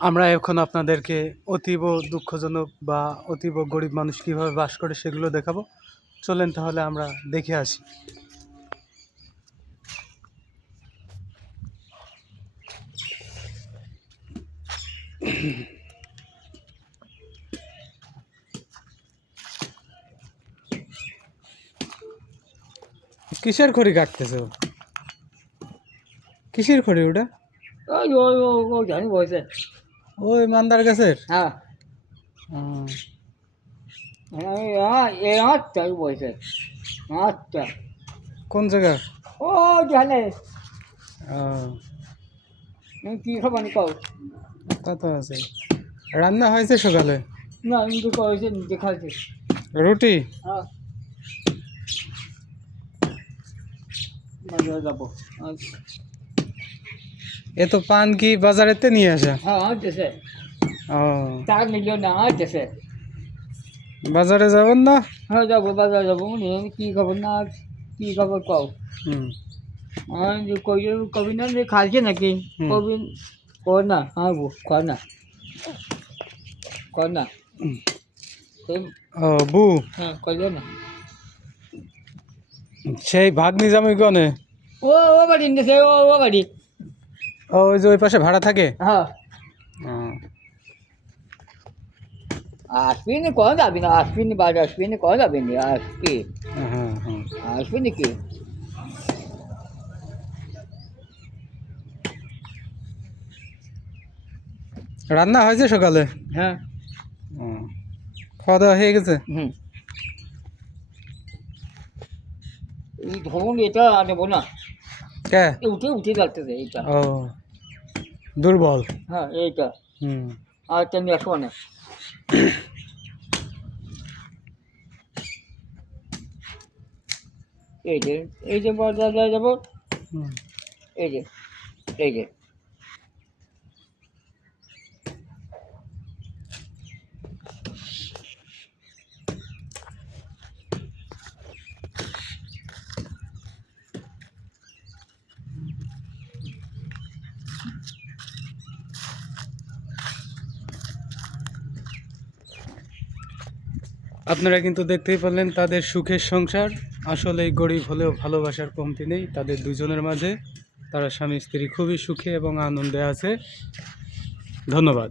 আমরা এখন আপনাদেরকে অতীব দুঃখজনক বা অতীব গরিব মানুষ কীভাবে বাস করে সেগুলো দেখাবো। চলেন তাহলে আমরা দেখে আসি। কিসের খড়ি কাটতেছো? কিসের খড়ি ওটা? ওই জানি বলছে। ওই মান্দার গাছের? হ্যাঁ হুম। আচ্ছা বলছে। আচ্ছা কোন জায়গা? ও জানে ও, কি খাবার নি কও? তা তো আছে। রান্না হয়েছে সকালে? না নিজে করেছে নিজে খাইছে। রুটি? হ্যাঁ বাজারে যাবো। এ তো পান কি বাজারেতে নিয়ে আসা? হ্যাঁ আসতেছে ও, তার নিল না আসতেছে। বাজারে যাবেন না? হ্যাঁ যাবো বাজারে যাবো কি খবর না কি খবর কও? হুম। কই কবি না যে খাইছে নাকি কবি কর না হ্যাঁ গো কর না কর না ও বু, হ্যাঁ করলে না সেই ভাগ নিজামি গনে? ও ও বাড়ি নিতেছে ও বাড়ি। ও, ওই যে ওই পাশে ভাড়া থাকে? হ্যাঁ ও, আসবি না কখন যাবি না আসবি না বাড়ি আসবি না কখন যাবি না আসবি হ্যাঁ হ্যাঁ। আসবি নাকি? রান্না হয়েছে সকালে? হ্যাঁ ও, খাওয়া দাওয়া হয়ে গেছে? হুম এই ধরুন এটা নেবো না কে? উঠে উঠে যাচ্ছে এইটা। ও, দুর্বল। হ্যাঁ এইটা হুম। আর একটা নিয়ে আসবো না। এই যে বাজারে যাবো হুম। এই যে এই যে আপনারা কিন্তু দেখতেই পারলেন তাদের সুখের সংসার। আসলে গরিব হলেও ভালোবাসার কমতি নেই তাদের দুজনের মাঝে। তারা স্বামী স্ত্রী খুবই সুখে এবং আনন্দে আছে। ধন্যবাদ।